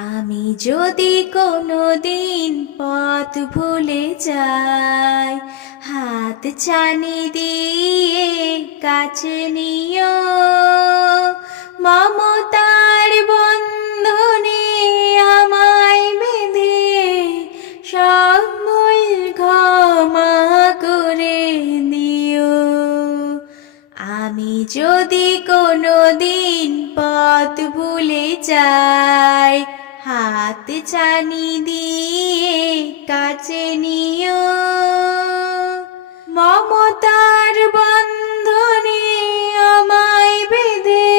আমি যদি কোনো দিন পথ ভুলে যাই, হাত ছানি দিয়ে কাছে নিও। মমতার বন্ধনে আমায় বেঁধে সব ভুল ক্ষমা করে দিও। আমি যদি কোনো দিন পথ ভুলে যাই, হাত ছানি দিয়ে কাছে নিও। মমতার বন্ধনে আমায় বেঁধে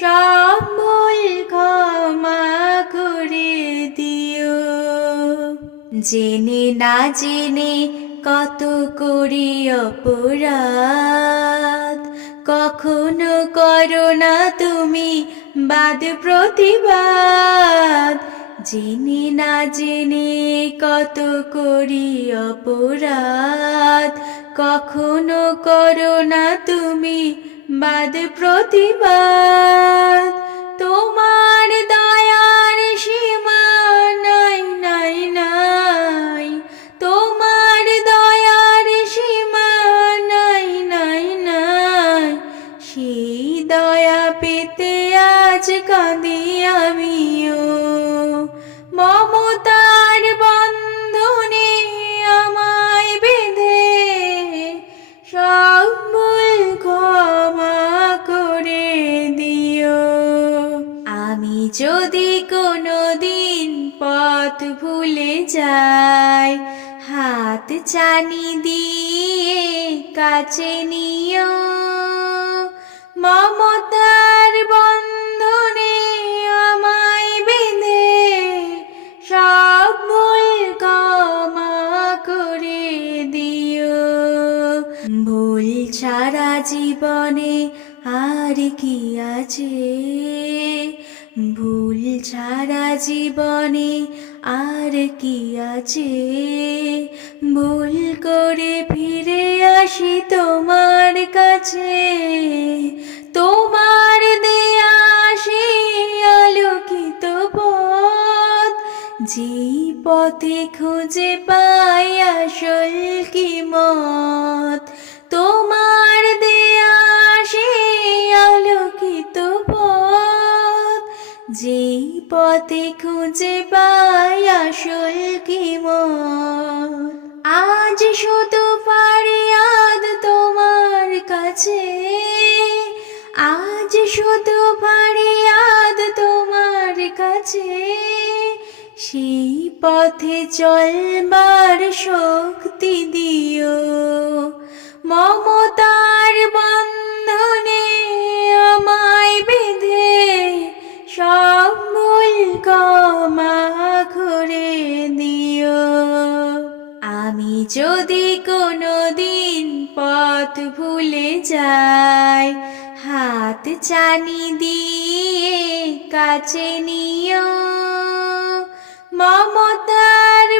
সব ভুল ক্ষমা করে দিও। জেনে না জেনে কত করি অপরাধ, কখনো করো না তুমি বাদ প্রতিবাদ। জেনে না জেনে কত করি অপরাধ, কখনো করো না তুমি বাদ প্রতিবাদ। তোমার দয়ার সীমা নাই নাই নাই, তোমার দয়ার সীমা নাই নাই নাই। সেই দয়া পেতে আজ কাঁদি আমিও। মমতার বন্ধনে আমায় বেঁধে সব ভুল ক্ষমা করে দিও। আমি যদি কোনো দিন পথ ভুলে যাই, হাত ছানি দিয়ে কাছে নিও। মমতার বন্ধনে আমায় বেঁধে সব ভুল ক্ষমা করে দিও। ভুল ছাড়া জীবনে আর কি আছে, ভুল ছাড়া জীবনে আর কি আছে। ভুল করে ফিরে আসি তোমার কাছে, তোমার দেয়া সেই আলোকিত পথ। যেই পথে খুঁজে পাই আসল কিমত, তোমার দেয়া সেই আলোকিত পথ। যেই পথে খুঁজে পাই আসল কিমত। আজ শুধু ফারিয়াদ তোমার কাছে, আজ শুধু ফারিয়াদ তোমার কাছে। সেই পথে চলবার শক্তি দিও। মমতার বন্ধনে আমায় বেঁধে সব ভুল ক্ষমা করে দিও। আমি যদি কোনো দিন পথ ভুলে যাই, হাত ছানি দিয়ে কাছে নিও। মমতার